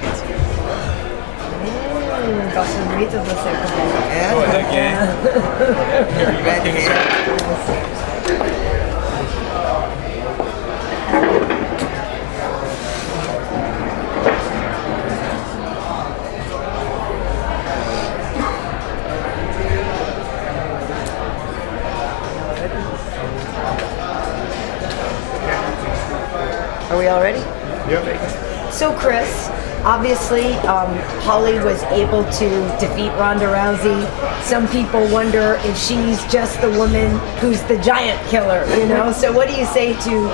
seconds. Gosto muito de você também. Red hair. Are we all ready? Yep. So, Cris, obviously, Holly was able to defeat Ronda Rousey. Some people wonder if she's just the woman who's the giant killer, you know? So what do you say to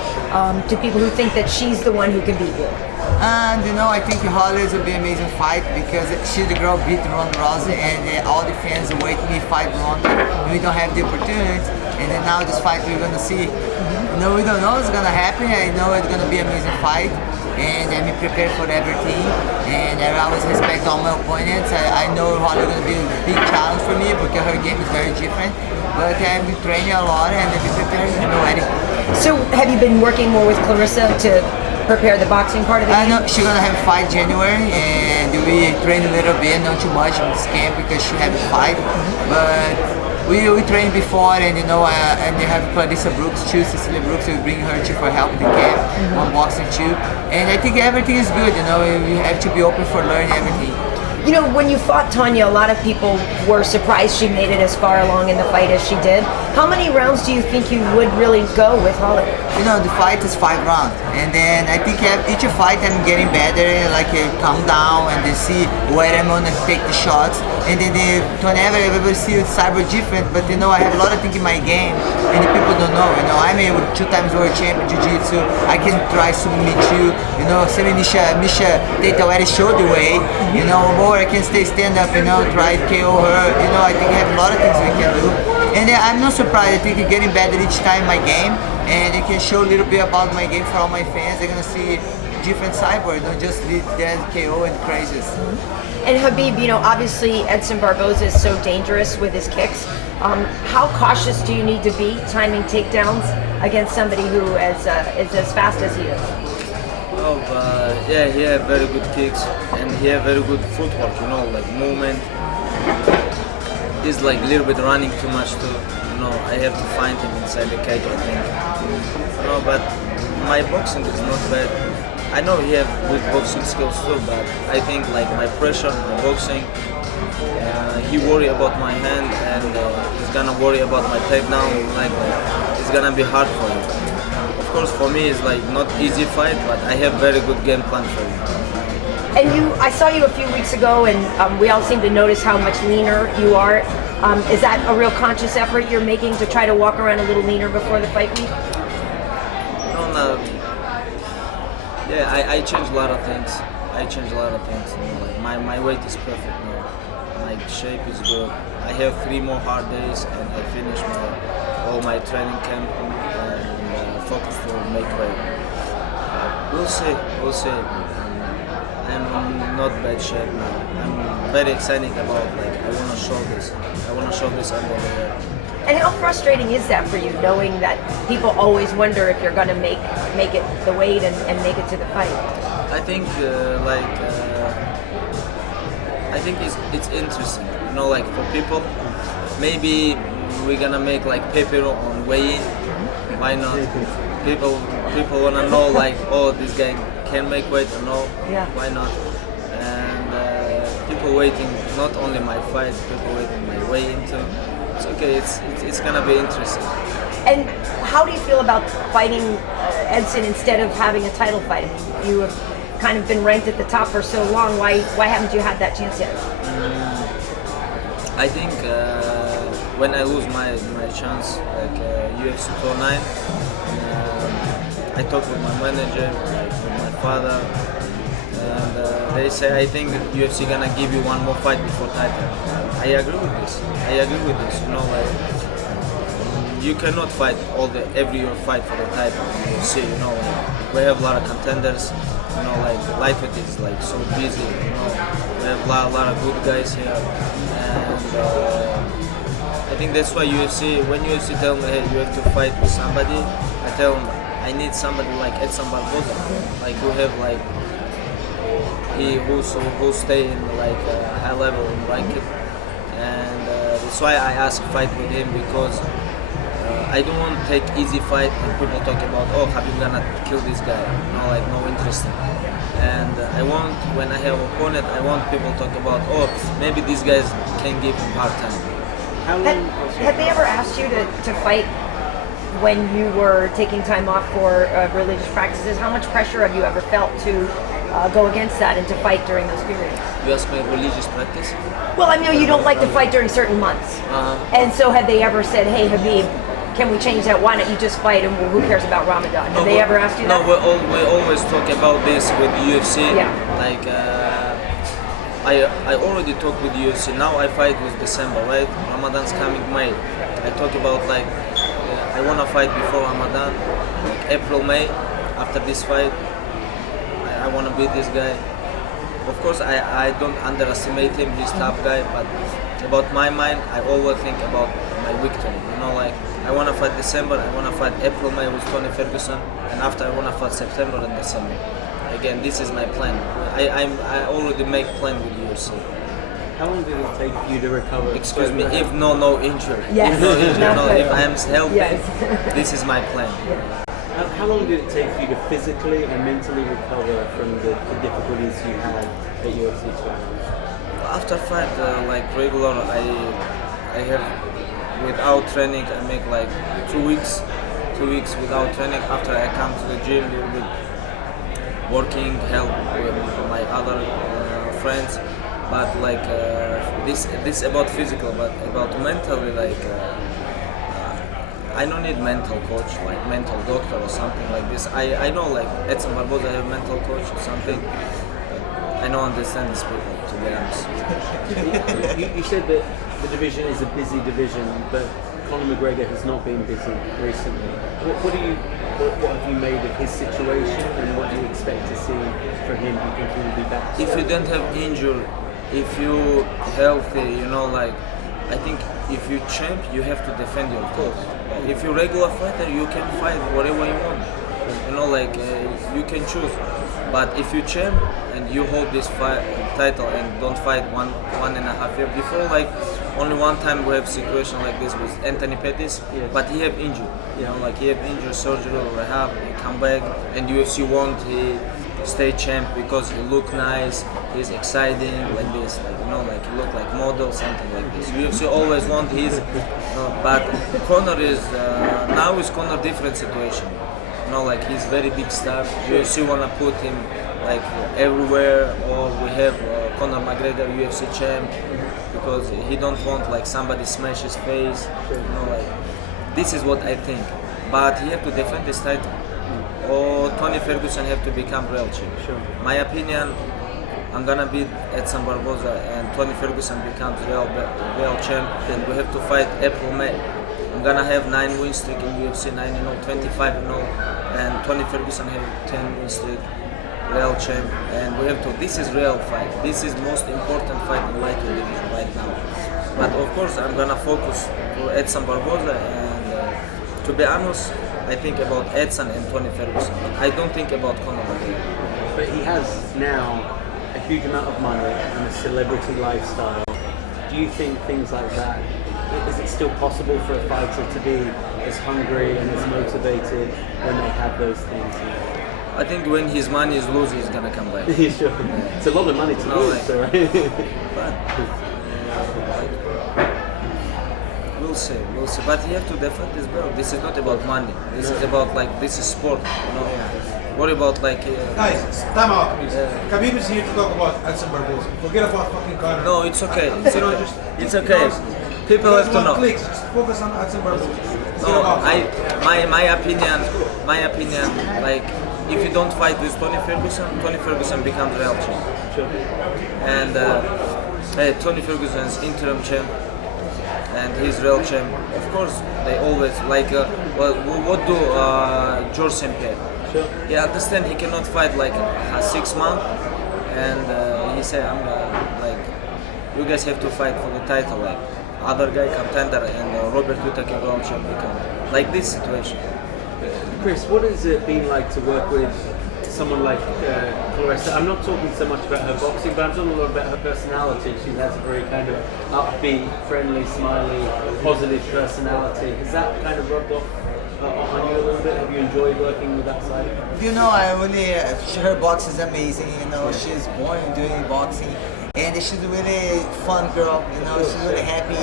people who think that she's the one who can beat you? And I think Holly will be an amazing fight because she's the girl beating Ronda Rousey, and all the fans are waiting to fight Ronda. We don't have the opportunity, and then now this fight we're gonna see. We don't know what's gonna happen. I know it's gonna be an amazing fight, and I'm prepared for everything. And I always respect all my opponents. I know Holly is gonna be a big challenge for me because her game is very different. But I've been training a lot and I've been prepared and ready. So have you been working more with Clarissa to prepare the boxing part of the game? I know she's gonna have a fight January, and we train a little bit, not too much in this camp because she have a fight. But we trained before, and and they have Clarissa Brooks too, Cecilia Brooks. We bring her too for help in the camp, on boxing too. And I think everything is good. We have to be open for learning everything. When you fought Tanya, a lot of people were surprised she made it as far along in the fight as she did. How many rounds do you think you would really go with Holly? The fight is 5 rounds, and then I think each fight I'm getting better, like calm down and then see where I'm gonna take the shots. And then whenever everybody sees Cyborg different, but I have a lot of things in my game, and the people don't know. I'm a 2 times world champion jiu-jitsu. I can try submit you. Same Miesha Tate already showed the way. Or I can stand up. Try to KO her. I think I have a lot of things we can do. And I'm not surprised. I think I'm getting better each time in my game, and it can show a little bit about my game for all my fans. They're gonna see different Cyborg, not just the dead KO and crazes. And Khabib, obviously Edson Barboza is so dangerous with his kicks. How cautious do you need to be timing takedowns against somebody who is as fast as he is? Yeah, he has very good kicks and he has very good footwork, like movement. He's like a little bit running too much too. I have to find him inside the cage, I think. But my boxing is not bad. I know he has good boxing skills too, but I think like my pressure, my boxing, he worry about my hand, and he's gonna worry about my takedown. Like it's gonna be hard for him. Of course, for me, it's like not easy fight, but I have very good game plan for him. And I saw you a few weeks ago, and we all seem to notice how much leaner you are. Is that a real conscious effort you're making to try to walk around a little leaner before the fight week? No. Yeah, I changed a lot of things. Like my weight is perfect now. My shape is good. I have 3 more hard days, and I finish all my training camp and focus to make weight. We'll see. I'm not bad shape now. I'm very excited about I want to show this. Under the air. And how frustrating is that for you, knowing that people always wonder if you're going to make it the weight and make it to the fight? I think I think it's interesting. Like for people, maybe we're gonna make like paper on weigh-in. Why not? People wanna know oh, this guy can make weight or no? Yeah. Why not? And people waiting not only my fight, people waiting my weigh-in too. It's okay. It's gonna be interesting. And how do you feel about fighting Edson instead of having a title fight? You have kind of been ranked at the top for so long. Why haven't you had that chance yet? I think when I lose my chance, UFC 209, I talked with my manager, with my father, and they say I think UFC gonna give you one more fight before title. I agree with this. You cannot fight every year fight for the title in UFC. We have a lot of contenders. Lightweight is so busy. We have a lot of good guys here, and I think that's why UFC. When UFC tell me, hey, you have to fight with somebody, I tell them I need somebody like Edson Barboza, who have who stay in like high level in ranking, and that's why I asked fight with him, because I don't want to take easy fight and people talk about, oh, Khabib gonna kill this guy, no interest in. And I want, when I have opponent, I want people to talk about, oh, maybe these guys can give him hard time. Had they ever asked you to fight when you were taking time off for religious practices? How much pressure have you ever felt to go against that and to fight during those periods? You ask me religious practice? Well, I know you don't like to fight during certain months. And so have they ever said, hey, Khabib, can we change that? Why don't you just fight and who cares about Ramadan? Have they ever asked you that? No, we always talk about this with UFC. Yeah. Like, I already talked with UFC. Now I fight with December, right? Ramadan's coming May. I talk about like, I want to fight before Ramadan, like April, May. After this fight, I want to beat this guy. Of course, I don't underestimate him. He's a tough guy, but about my mind, I always think about my victory. Like I want to fight December, I want to fight April, May with Tony Ferguson, and after I want to fight September and December. Again, this is my plan. I already make plan with UFC. How long did it take you to recover? Excuse me, if no injury. Yes. If I am healthy, yes. this is my plan. How long did it take for you to physically and mentally recover from the difficulties you had at UFC 2? After fight, like regular, I have, without training, I make like 2 weeks without training. After I come to the gym, little bit working, help with my other friends. But like this about physical, but about mentally, like I don't need mental coach, like mental doctor or something like this. I know like Edson Barboza have mental coach or something. I don't understand these people, to be honest. You said that the division is a busy division, but Conor McGregor has not been busy recently. What have you made of his situation, and what do you expect to see from him? Do you think he will be back? If you don't have injury, if you healthy, like I think if you champ, you have to defend your cause. If you're regular fighter, you can fight whatever you want. You can choose. But if you champ and you hold this title and don't fight one and a half year before, like only one time we have situation like this with Anthony Pettis, but he have injury. He have injury, surgery, rehab, he come back, and UFC want he stay champ because he look nice, he's exciting like this, he look like model, something like this. UFC always want his, but Conor is now is Conor different situation. He's very big star. UFC wanna put him like everywhere, or we have Conor McGregor UFC champ, because he don't want like somebody smash his face. This is what I think. But he have to defend this title, or Tony Ferguson have to become real champ. My opinion, I'm gonna beat Edson Barboza and Tony Ferguson becomes real champ, and we have to fight April, May. I'm gonna have 9 win streak in UFC, 9-0, 25-0, and Tony Ferguson have 10 win streak, real champ, and we have to. This is real fight. This is most important fight in lightweight division right now. But of course, I'm gonna focus to Edson Barboza, and to be honest, I think about Edson and Tony Ferguson. I don't think about Conor McGregor. But he has now a huge amount of money and a celebrity lifestyle. Do you think things like that? Is it still possible for a fighter to be as hungry and as motivated when they have those things? I think when his money is loose, he's gonna come back. Sure. It's a lot of money to lose, right? We'll see. But he have to defend his belt. This is not about money. This is about this is sport. What about guys, time out, please. Khabib is here to talk about Edson Barboza. Forget about fucking Conor. No, it's okay. It's okay. People have to know. Just focus on Edson Barboza. No, my opinion, like if you don't fight with Tony Ferguson becomes real champ. Sure. And Tony Ferguson is interim champ, and he's real champ. Of course, they always what do George St. Pierre? Sure. He understand he cannot fight like 6 months, and he said, you guys have to fight for the title, like other guy contender, and Robert Whittaker world champ become like this situation. Cris, what has it been like to work with someone like Clarissa, I'm not talking so much about her boxing, but I'm talking a lot about her personality. She has a very kind of upbeat, friendly, smiley, positive personality. Has that kind of rubbed off on you a little bit? Have you enjoyed working with that side? You know, I really, her box is amazing. You know, she's born doing boxing. And she's a really fun girl, you know, she's really happy,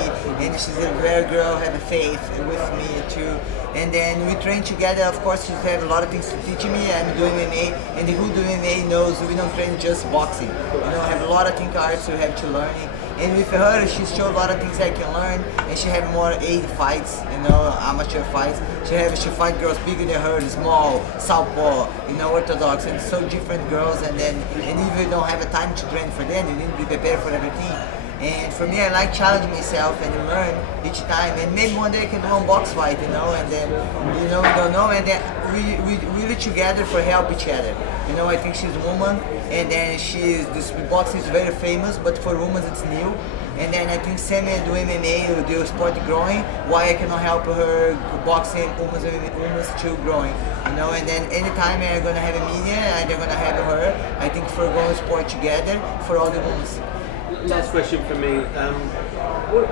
and she's a rare girl, have a faith with me too. And then we train together, of course she has a lot of things to teach me. I'm doing MMA, and who do MMA knows we don't train just boxing. You know, I have a lot of things arts we have to learn. And with her, she showed a lot of things I can learn, and she have more 80 fights, you know, amateur fights. She fight girls bigger than her, small, southpaw, you know, orthodox, and so different girls. And if you don't have a time to train for them, you need to be prepared for everything. And for me, I like challenging myself and learn each time. And maybe one day I can do one box fight, you know. And then, you know, we don't know. And then we really together for help each other. You know, I think she's a woman, and then this boxing is very famous, but for women it's new. And then I think same do MMA, the sport growing. Why I cannot help her boxing women's too growing, you know. And then anytime I'm gonna have a media and they're gonna have her, I think for growing sport together for all the women. Last question for me.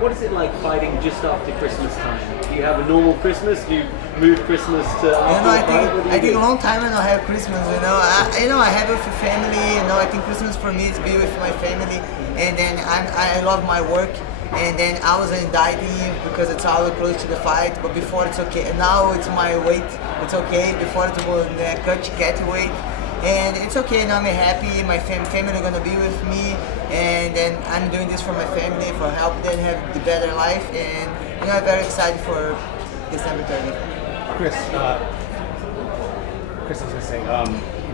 What is it like fighting just after Christmas time? Do you have a normal Christmas? Do you move Christmas to after I think a long time I don't have Christmas, you know. I have it with family, you know. I think Christmas for me is be with my family, and then I love my work. And then I was in dieting because it's always close to the fight, but before it's okay. And now it's my weight, it's okay. Before it was cat weight. And it's okay, now I'm happy, my family are gonna be with me, and then I'm doing this for my family, for help them have the better life, and you know, I'm very excited for December 30th. Cris, I was gonna say,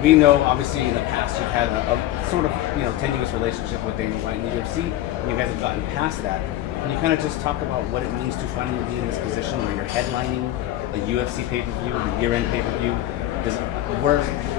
we know obviously in the past you've had a sort of, you know, tenuous relationship with Dana White in the UFC, and you guys have gotten past that. Can you kind of just talk about what it means to finally be in this position where you're headlining a UFC pay-per-view, the year-end pay-per-view?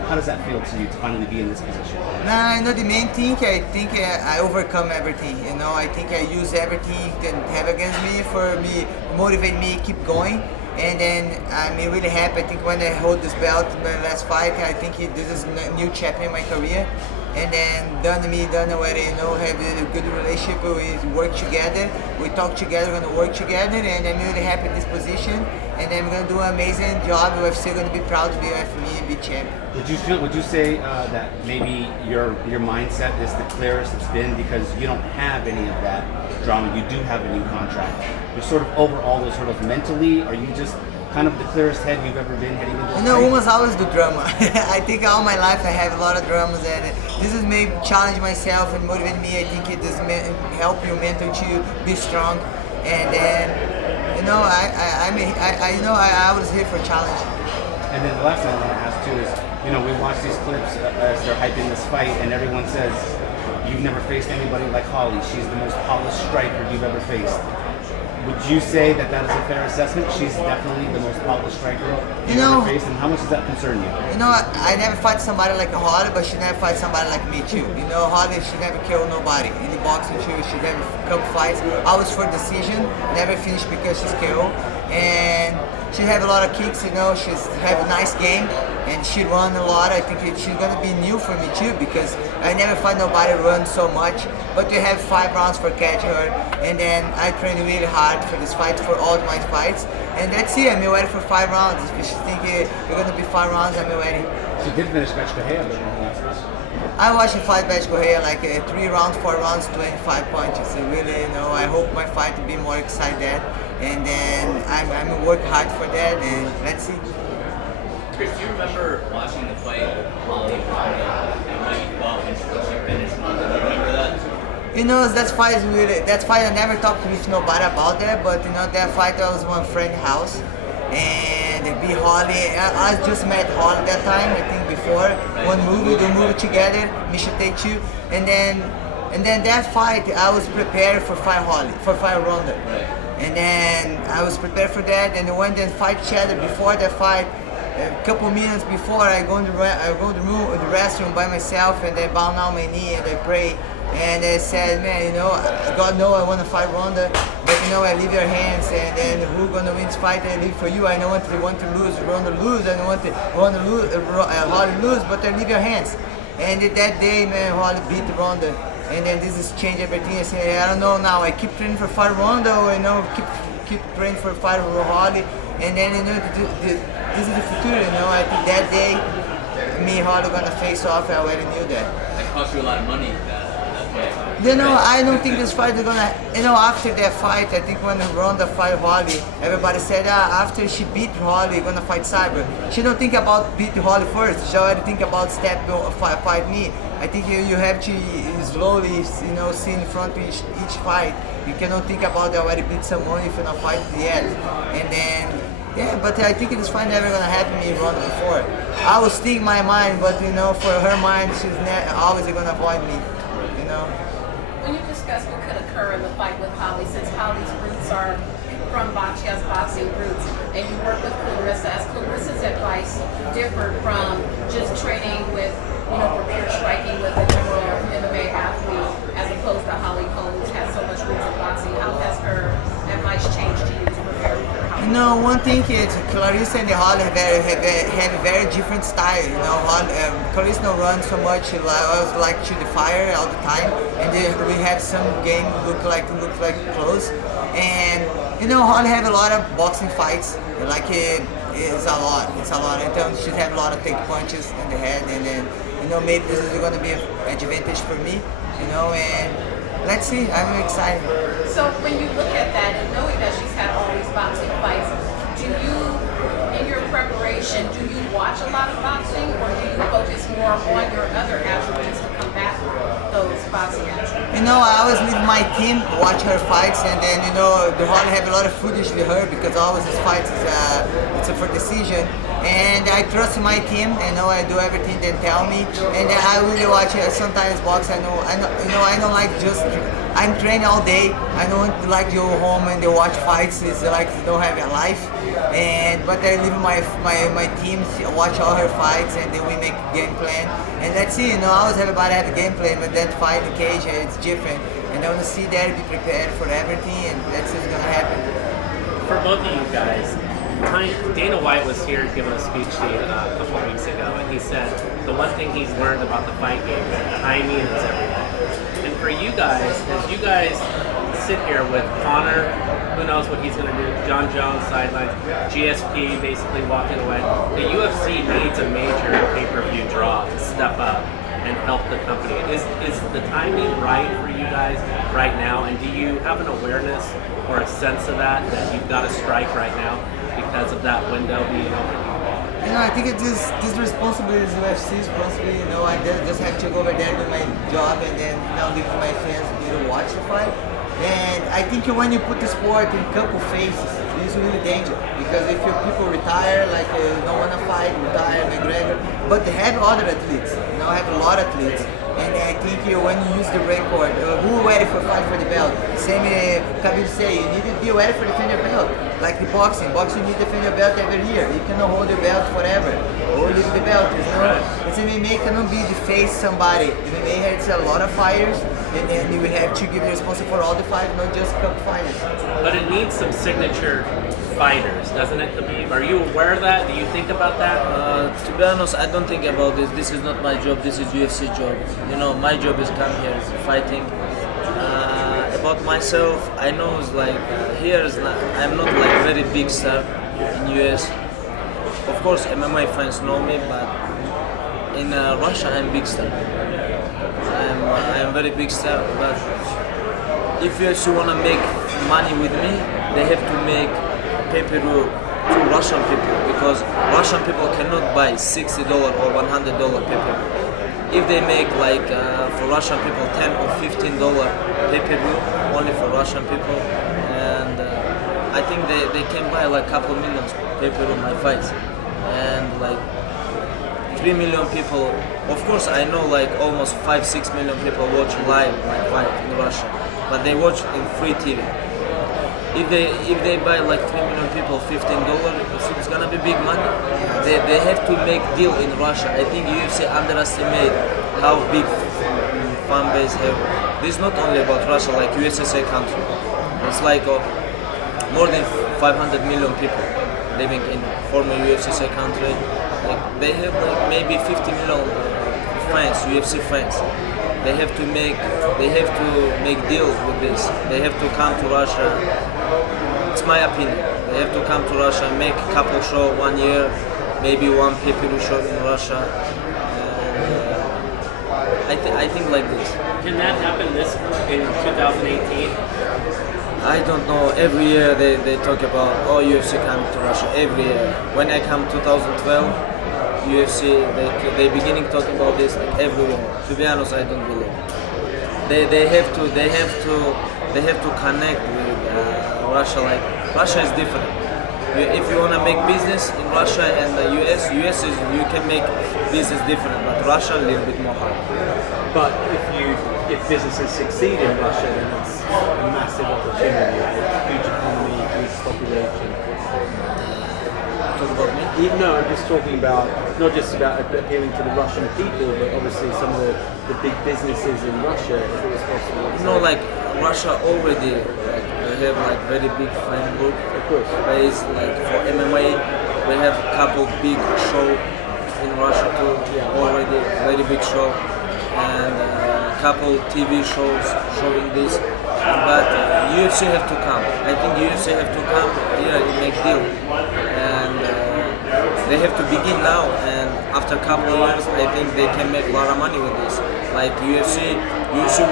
How does that feel to you to finally be in this position? Nah, you know, the main thing, I think I overcome everything, you know. I think I use everything that have against me for me, motivate me, keep going. And then I'm really happy. I think when I hold this belt, my last fight, I think this is a new chapter in my career. And then done already, you know, have a good relationship, we work together, we talk together, we're gonna work together, and I'm really happy in this position. And then we're gonna do an amazing job. UFC gonna be proud to be with me and be champ. Would you say that maybe your mindset is the clearest it's been because you don't have any of that drama? You do have a new contract. You're sort of over all those hurdles mentally. Are you just kind of the clearest head you've ever been heading into? You know, almost always do drama. I think all my life I have a lot of dramas, and this has made challenge myself and motivate me. I think it does help you mentally to be strong. And then, you know, I was here for a challenge. And then the last thing I want to ask too is, you know, we watch these clips as they're hyping this fight, and everyone says you've never faced anybody like Holly. She's the most polished striker you've ever faced. Would you say that is a fair assessment? She's definitely the most polished striker you've ever faced, and how much does that concern you? You know, I never fight somebody like Holly, but she never fight somebody like me too. You know, Holly, she never killed nobody. In the boxing too, she never couple fights. Always for decision, never finished because she's KO. And she have a lot of kicks, you know, she's have a nice game, and she run a lot. I think she's gonna be new for me too, because I never find nobody run so much. But we have 5 rounds for catch her, and then I train really hard for this fight, for all my fights. And let's see, I'm ready for 5 rounds. If you think we're gonna be 5 rounds, I'm ready. She did finish H.E.A.T, but I watched the fight by H.E.A.T like 3 rounds, 4 rounds, 25 punches. So really, you know, I hope my fight will be more excited. And then I'm work hard for that, and let's see. Cris, do you remember watching the fight with Holly and Ronda and what you thought when she finished Ronda? Do you remember that? You know, that fight I never talked with nobody about that, but you know, that fight I was one friend's house, and be Holly. I just met Holly that time, I think before one movie, we do movie together, Miesha Tate, and then that fight I was prepared for fight Holly, for fight Ronda. Right. And then I was prepared for that, and when they fight each other before the fight, a couple minutes before I go to the restroom by myself, and I bow down my knee and I pray, and they said, man, you know, God know I want to fight Ronda, but you know, I leave your hands, and then who's gonna win this fight? I leave for you. I don't want to lose, Ronda lose. I don't want to lose, Holly lose, but I leave your hands. And that day, man, Holly beat Ronda, and then this has changed everything. I said, I don't know now. I keep training for fight Ronda, or you know, keep training for fight Holly, and then you know, this is the future. You know, I think that day, me and Holly gonna face off. I already knew that. It cost you a lot of money. You know, I don't think this fight is gonna, you know, after that fight, I think when Ronda fight Holly, everybody said, after she beat Holly, gonna fight Cyborg. She don't think about beat Holly first, she already think about fight me. I think you have to slowly, you know, see in front of each fight. You cannot think about already beat someone if you're not fight yet. And then, yeah, but I think this fight never gonna happen in Ronda before. I was thinking my mind, but you know, for her mind, she's always gonna avoid me, you know. When you discuss what could occur in the fight with Holly, since Holly's roots are from Bachia's boxing roots, and you work with Clarissa, as Clarissa's advice differed from just training with, you know, for pure striking with a general MMA athlete, as opposed to Holly Holm, who's had so much roots in boxing. How has her advice changed to you to prepare for Holly? You know, one thing is Clarissa and Holly have a very different style. You know, Clarissa don't run so much. She always like to the fire all the time, and we have some game look like close. And you know, Holly have a lot of boxing fights. Like it's a lot. And then she have a lot of take punches in the head, and then you know, maybe this is going to be an advantage for me. You know, and let's see. I'm excited. So when you look at that and knowing that she's had all these boxing fights, do you, in your preparation, do you watch a lot of boxing, or do you focus more on your other attributes to combat those boxing attributes? You know, I always leave my team watch her fights, and then you know, the Holly have a lot of footage with her because always his fights is it's a for decision. And I trust my team. I know I do everything they tell me, and I really watch it. Sometimes box. I don't like just. I'm training all day. I don't like to go home and they watch fights. It's like they don't have a life. But I leave my team watch all her fights, and then we make game plan. And let's see. You know, I always everybody have a game plan, but that fight in cage it's different. And I want to see that, be prepared for everything, and that's what's gonna happen. For both of you guys, Dana White was here giving a speech to you a couple of weeks ago, and he said the one thing he's learned about the fight game is timing is everything. And for you guys, as you guys sit here with Conor, who knows what he's going to do, John Jones sidelines, GSP basically walking away, the UFC needs a major pay-per-view draw to step up and help the company. Is the timing right for you guys right now, and do you have an awareness or a sense of that you've got to strike right now because of that window being open? You know, I think it's this responsibility is UFC's responsibility. You know, I just have to go over there do my job, and then leave my fans to watch the fight. And I think when you put the sport in couple faces, it's really dangerous, because if your people retire, like don't want to fight, retire, McGregor, but they have other athletes. You know, have a lot of athletes. And I think when you use the record, who ready for fight for the belt? Same Khabib say, you need to be ready for defend your belt. Like the boxing you need to defend your belt every year. You cannot hold your belt forever. Or leave the belt. You know, it's MMA cannot be the face somebody. MMA has a lot of fighters, and then you have to give the responsibility for all the fights, not just cup fighters. But it needs some signature fighters, doesn't it, Khabib? Are you aware of that? Do you think about that? To be honest, I don't think about this. This is not my job. This is UFC job. You know, my job is come here, is fighting. About myself, I know it's like I'm not like very big star in US. Of course, MMA fans know me, but in Russia, I'm big star. I'm very big star. But if UFC wanna make money with me, they have to make pay-per-view to Russian people, because Russian people cannot buy $60 or $100 pay-per-view. If they make like for Russian people $10 or $15 pay-per-view only for Russian people, and I think they can buy like a couple millions pay-per-view my fights, and like 3 million people. Of course, I know like almost 5-6 million people watch live my fight in Russia, but they watch in free TV. If they buy like 3 million people $15, it's gonna be big money. They have to make deal in Russia. I think UFC underestimate how big fan base have. This is not only about Russia, like USSA country. It's like more than 500 million people living in former USSA country. Like they have like maybe 50 million fans, UFC fans. They have to make deal with this. They have to come to Russia. It's my opinion. They have to come to Russia, make a couple show 1 year, maybe one pay-per-view show in Russia. And I think like this. Can that happen in 2018? I don't know. Every year they talk about UFC coming to Russia. Every year. When I come 2012, UFC they beginning talking about this like everywhere. To be honest, I don't believe. They have to connect with Russia. Like Russia is different. If you wanna make business in Russia and the US is you can make business different, but Russia a little bit more hard. But if businesses succeed in Russia, then it's a massive opportunity. It's huge economy, huge population. Talk about me? No, I'm just talking about not just about appealing to the Russian people, but obviously some of the big businesses in Russia, if it was possible. You know, like Russia already they have like very big fan group. Of course. Base like for MMA, we have a couple big show in Russia too. Already very big show, and couple TV shows showing this. But UFC have to come. I think UFC have to come here and make deal, and they have to begin now. And after a couple of years, I think they can make a lot of money with this. Like UFC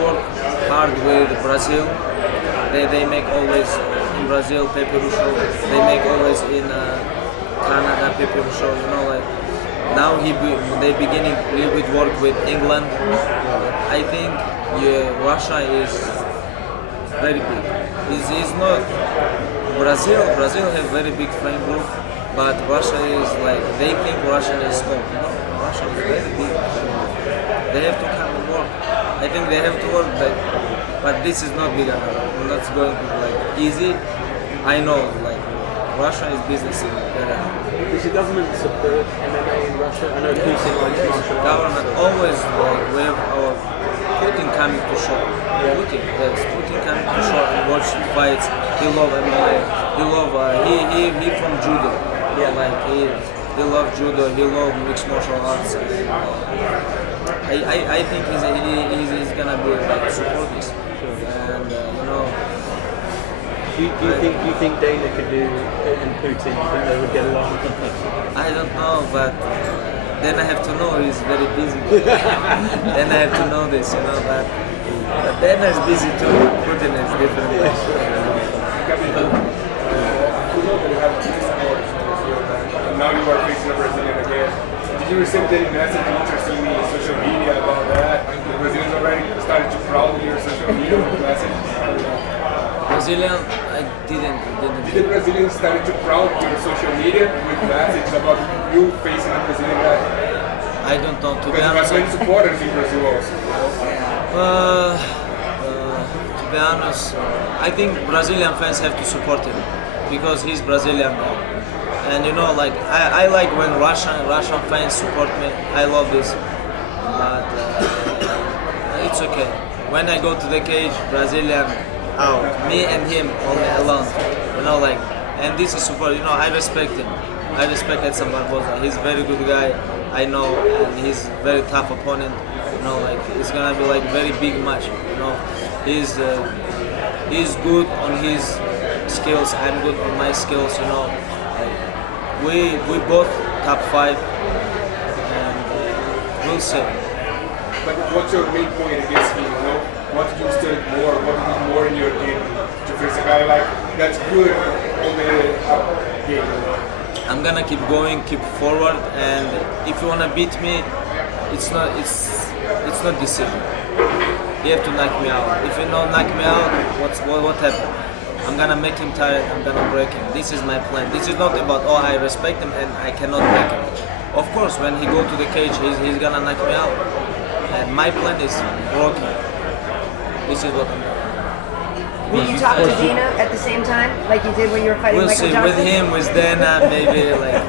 work hard with Brazil. They make always in Brazil pay-per-view show. They make always in Canada pay-per-view show. You know, like now they beginning a little bit work with England. I think Russia is very big. It's not Brazil. Brazil have very big fan group, but Russia is like they think Russia is small. No, Russia is very big. They have to come and work. I think they have to work, but this is not big enough. Not going to be like easy. I know like Russia is business better. Does the government support MMA in Russia? I know Putin likes martial arts. Government always like we have our Putin coming to show. Putin coming to show and watch fights. He love MMA. He love he from judo. Yeah, like he love judo. He love mixed martial arts. I think he's gonna be like support this. And you know. Do you think Dana could do and Putin? You think they would get along? I don't know, but then I have to know he's very busy. Then I have to know this, you know. But Dana is busy too. Putin is different. Now you are facing a Brazilian again. Did you receive any message interesting in social media about that? The Brazilians already started to prowl your social media with messages. Brazilian, I didn't. Did the Brazilians started to prowl your social media with messages about you facing a Brazilian guy? I don't know, to be Because honest. you have many supporters in Brazil also. To be honest, I think Brazilian fans have to support him because he's Brazilian now. And you know, like I like when Russian fans support me. I love this, but it's okay. When I go to the cage, Brazilian out, me and him only alone. You know, like, and this is support. You know, I respect him. I respect Edson Barboza. He's a very good guy. I know, and he's very tough opponent. You know, like it's gonna be like very big match. You know, he's good on his skills. I'm good on my skills. You know. We both top 5, and we'll see. But what's your main point against him? You know, what did you study more? What did you more in your game to face a guy like that's good on the up game? I'm gonna keep going, keep forward, and if you wanna beat me, it's not decision. You have to knock me out. If you don't knock me out, what happened? I'm gonna make him tired, I'm gonna break him. This is my plan. This is not about, I respect him and I cannot break him. Of course, when he go to the cage, he's gonna knock me out. And my plan is broken. This is what I'm doing. Will you talk to Dana at the same time, like you did when you were fighting We'll Michael see, Johnson? with him, with Dana, maybe like,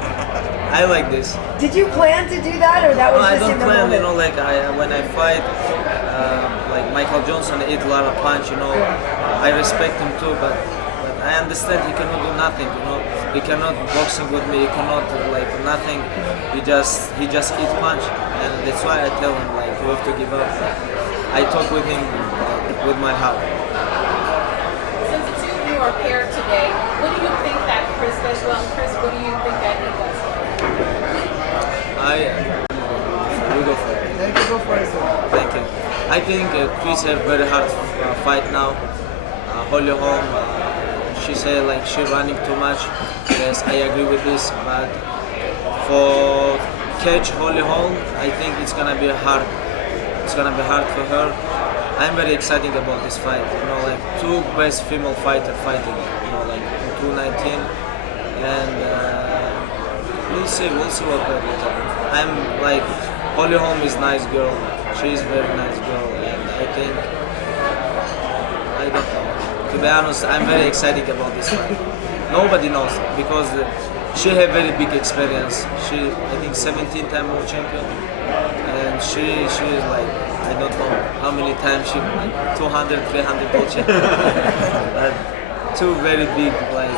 I like this. Did you plan to do that, or that was No, I just in don't the plan, moment? you know, like when I fight, Michael Johnson eat a lot of punch, you know. I respect him too, but I understand he cannot do nothing, you know. He cannot boxing with me, he cannot like nothing. He just eat punch, and that's why I tell him like you have to give up. I talk with him with my heart. Since the two of you are paired today, what do you think that Cris does well? And Cris, what do you think that he does well? We go for it. Thank you, go for it, sir. Thank you. I think Cris have very hard fight now. Holly Holm, she said like she running too much. Yes, I agree with this. But for catch Holly Holm, I think it's gonna be hard. It's gonna be hard for her. I'm very excited about this fight. You know, like two best female fighter fighting. You know, like 219, and we'll see what happens. I'm like Holly Holm is nice girl. She is very nice girl, and I think I don't know. To be honest, I'm very excited about this fight. Nobody knows because she have very big experience. She, I think, 17-time world champion, and she is like I don't know how many times she like 200, 300 world champion. Two very big like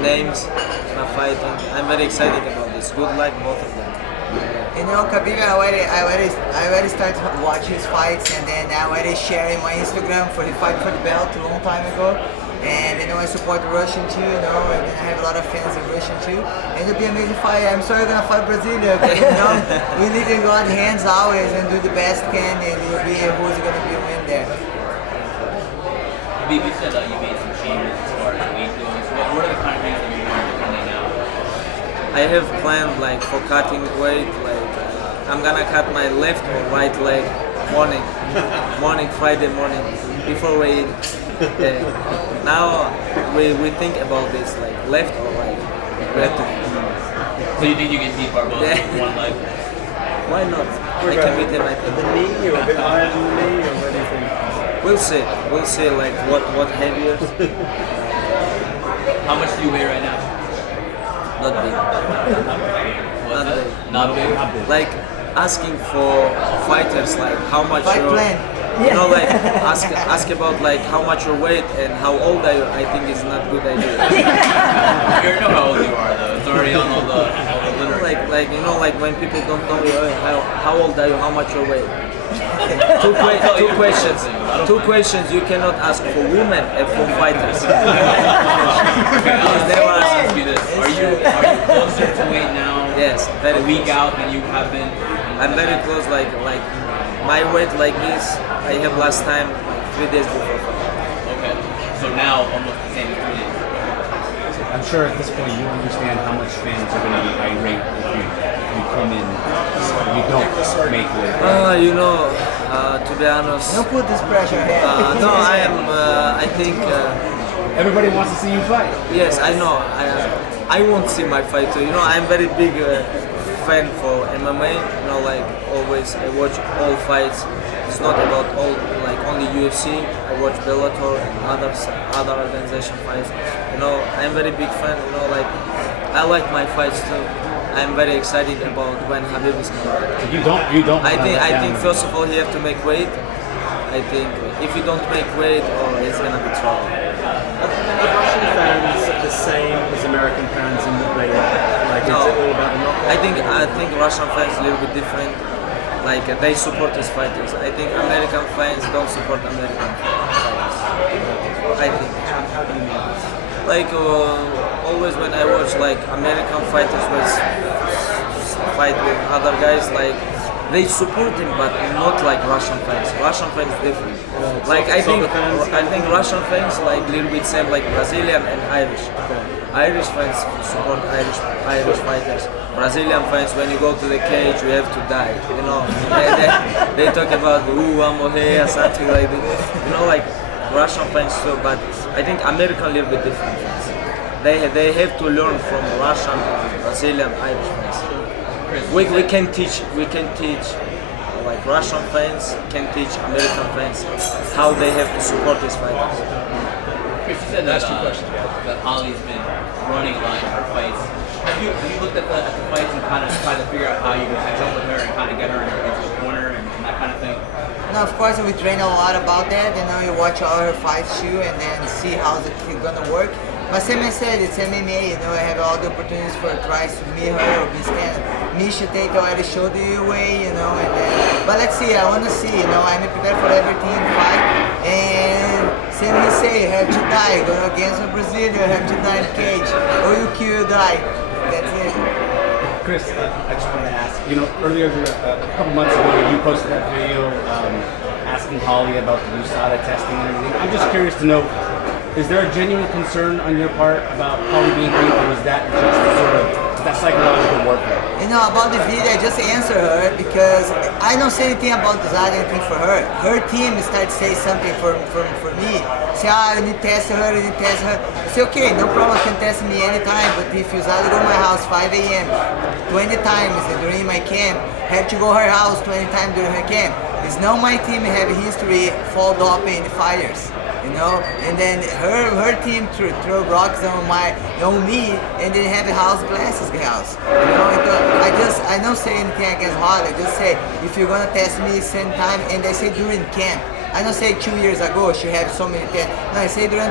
names in a fight, and I'm very excited about this. Good luck, both of them. You know, Khabib, I already started to watch his fights, and then I already shared in my Instagram for the fight for the belt a long time ago. And you know, I support Russian too, you know, and then I have a lot of fans in Russian too. And it'll be an amazing fight. I'm sorry I'm gonna fight Brazilian, but you know, we need to go on hands always and do the best can, and it'll be who's gonna be a win there. Khabib, you said you made some changes as far as weight goes. What are the kind of things that you're doing differently now? I have planned like for cutting weight, like I'm gonna cut my left or right leg morning, Friday morning before weigh-in. Now we think about this like left or right. We have to. So you think you can beat Barboza with one leg? Why not? I can beat him. I think. The knee or a bit higher than the knee, or what do you think? We'll see. We'll see like what heavier. How much do you weigh right now? Not big. What's that? Not big. Like asking for fighters like how much Fight your, plan. you know, like ask about like how much your weight and how old are you. I think is not good idea. You already know how old you are though. It's already on all the literature. Like you know, like when people don't know you, how old are you, how much your weight. Two questions you cannot ask for women and for fighters. Okay, I'll ask you this. Are you closer to weight now? Yes, very a week close. out than you have been? I'm very close. Like my weight like this, I have last time like 3 days before fight. Okay, so now almost the same as 3 days. I'm sure at this point you understand how much fans are going to be irate if you come in, you don't make weight. You know, to be honest, Don't put this pressure here. no, I am. I think. Everybody wants to see you fight. Yes, I know. I won't see my fight too. You know, I'm very big fan for MMA. You know, like always, I watch all fights. It's not about all like only UFC. I watch Bellator and other organization fights. You know, I'm very big fan. You know, like I like my fights too. I'm very excited about when Khabib is coming back. You don't. I think first of all he have to make weight. I think if you don't make weight, it's gonna be trouble. Are Russian fans the same as American fans in that they like No. it's all about the knockout? I think Russian fans a little bit different. Like they support his fighters. I think American fans don't support American fighters. I think. Like always when I watch like American fighters fight with other guys, like they support him, but not like Russian fans. Russian fans different. Like I think Russian fans like a little bit same like Brazilian and Irish. Irish fans support Irish fighters. Brazilian fans, when you go to the cage, you have to die. You know, they talk about I'm here, something like that. You know, like Russian fans too, but I think American little bit different. They have to learn from Russian, Brazilian, Irish fans. We can teach like Russian fans can teach American fans how they have to support these fighters. Cris, you said that Holly's been running a lot in her fights. Have you looked at the fights and kind of tried to figure out how you can catch up with her and kind of get her into a corner and that kind of thing? No, of course we train a lot about that. You know, you watch all her fights too, and then see how's it gonna work. But same I said, it's MMA. You know, I have all the opportunities for tries to meet her or be stand. Miesha, Tate already showed the way. You know, and then, but let's see. I want to see. You know, I'm prepared for everything fight. And same he say, have to die. Go against a Brazilian, have to die in cage, or you kill, you die. That's it. Cris, I just wanted to ask, you know, earlier, a couple months ago, you posted that video asking Holly about the USADA testing and everything. I'm just curious to know, is there a genuine concern on your part about Holly being beat, or was that just sort of that psychological warfare? You know, about the video, I just answer her because I don't say anything about USADA, anything for her. Her team started to say something for me. Say, you need to test her, you need to test her. I say, okay, no problem, you can test me anytime, but if USADA go to my house 5 a.m., 20 times during my camp, have to go to her house 20 times during her camp. It's not my team have a history fall doping in fighters. You know, and then her team throw rocks on me, and then have a house glasses house. You know, I don't say anything against Holly. I just say if you're gonna test me same time, and I say during camp. I don't say 2 years ago she had so many tests. No, I say during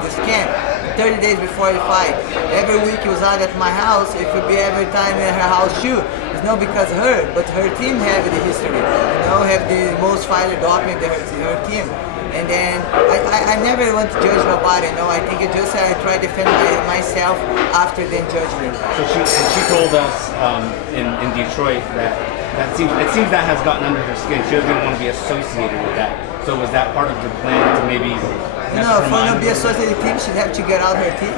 this camp, 30 days before the fight. Every week he was out at my house. It would be every time in her house too. It's not because of her, but her team have the history. You know, have the most fighter doping her team. And then I never want to judge nobody. No, I think it just I try to defend myself after then judge me. So she told us in Detroit that it seems that has gotten under her skin. She doesn't want to be associated with that. So was that part of the plan to maybe? No, for not be associated with the team, she'd have to get out her team.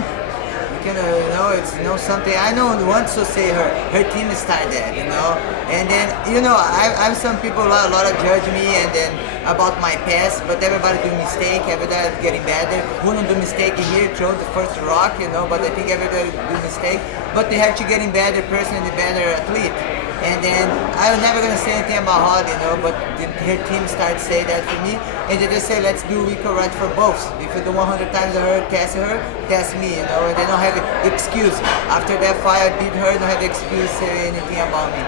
You know, it's something. I know once to say her team started that, you know, and then I'm some people a lot of judge me and then about my past, but everybody do mistake, everybody getting better. Who don't do mistake here, throw the first rock, you know, but I think everybody do mistake. But they have to getting better person and the better athlete. And then I'm never gonna say anything about Holly, you know, but her team started to say that for me, and they just say let's do equal right for both. If you do 100 times her, test me, you know, and they don't have an excuse. After that fight, I beat her, don't have an excuse to say anything about me.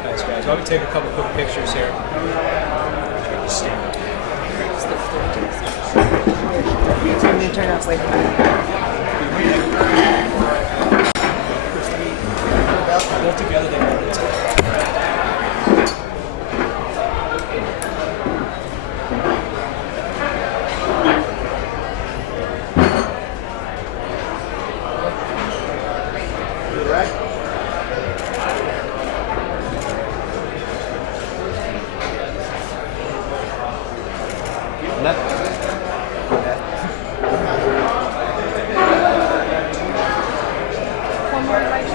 Nice guys. Why don't we take a couple quick pictures here? Turn off like Both together, they want it. one more like